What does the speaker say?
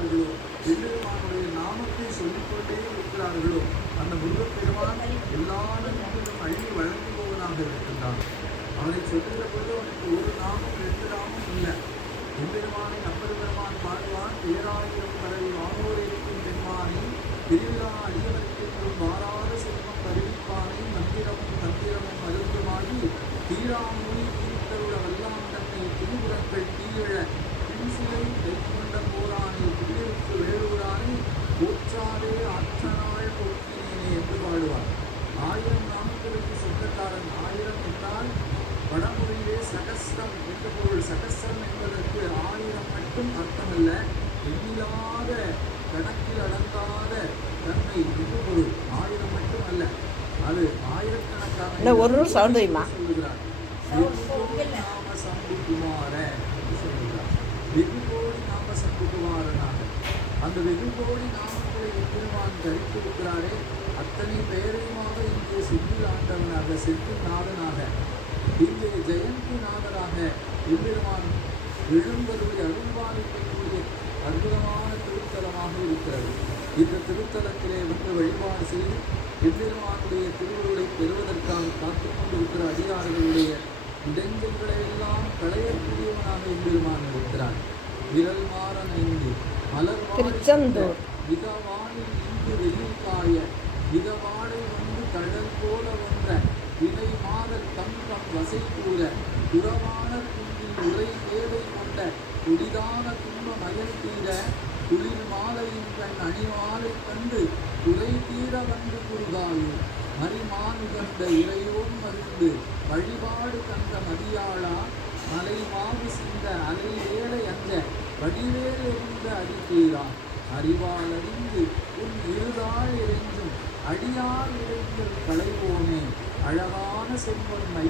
இருக்கிறார்களோ, எம்பெருமானுடைய நாமத்தை சொல்லிக்கொண்டே இருக்கிறார்களோ, அந்த முருகப்பெருமான் எல்லா நன்மைகளும் அள்ளி வழங்குபவனாக இருக்கின்றான். அவனை சொல்லுகிற பொழுது அவனுக்கு ஒரு நாமம் 2 நாமம் இல்லை. எம்பெருமானை அப்பர் பெருமான் பாடுவான், பேராயிரம் கடல் வானோர் இருக்கும் பெருமானை திருவிழா அடியவர்க்கும் மாறாத செல்வம் அறிவிப்பானை மந்திரமும் தந்திரமும் அருந்துமாகி தீராமொழி தீர்த்தருட வல்லாம் தன்னை திருவுரங்கள் தீயழ பின்சிலை கைக்கொண்ட போரானை குடியிருப்பு வேலூரானை போற்றாதே ஆற்றனாள் போற்றினேனே என்று பாடுவார். 1000 நாமங்களுக்கு சொந்தக்காரன். 1000 என்றால் வடமொழியிலே சகஸ்ரம் என்ற பொருள். சகஸ்ரம் என்பதற்கு 1000 மட்டும் அர்த்தமல்ல, எண்ணிலாத கணக்கில் அடங்காத தன்மை என்று பொருள். 1000 மட்டும் அல்ல, அது ஆயிரக்கணக்கான சொல்லுகிறார். நாம சம்புகுமார என்று சொல்லுகிறார். வெகு கோடி நாம சம்புகுமாரனாக அந்த வெகு கோடி நாமங்களை எம்பெருமான் தரித்திருக்கிறாரே, அத்தனை பெயரையுமாக இங்கே செந்தில் ஆண்டவனாக, செந்தில் நாதனாக, இங்கே ஜெயந்தி நாதனாக எம்பெருமான் எழும்பருளை அருள்பாலிக்கக்கூடிய அற்புதமான திருத்தலமாக இருக்கிறது. இந்த திருத்தலத்திலே வந்து வழிபாடு செய்து எம்பெருமானுடைய திருவுருளை பெறுவதற்காக காத்துக் கொண்டிருக்கிற அடியார்களுடைய இடைஞ்சல்களை எல்லாம் களையக்கூடியவனாக எம்பெருமான் இருக்கிறான். விரல் மாறன் ஐந்து மலர் மிகவானில் இங்கு வெயில் காய மிகவாடை வந்து கடல் போல ஒன்ற வினை மாதல் தங்கம் வசை கூற புறமான குன்றில் உரை தேவை கொண்ட குடிதான துன்ப மயல் தீர குளிர் மாலையின் கண் அணிமாலை கண்டு துறை தீர வந்து குருகாயு மறிமானுகந்த இறையோன் மருந்து வழிபாடு கண்ட மதியாளா மலை மாவு சிந்த அலை ஏழை அஞ்ச வடிவேல் எறிந்த அடித்தீரா அறிவால் அறிந்து உன் இருதாள் இறைஞ்சும் அடியார் இறைஞ்சல் களைவோனே அழகான செல்வன்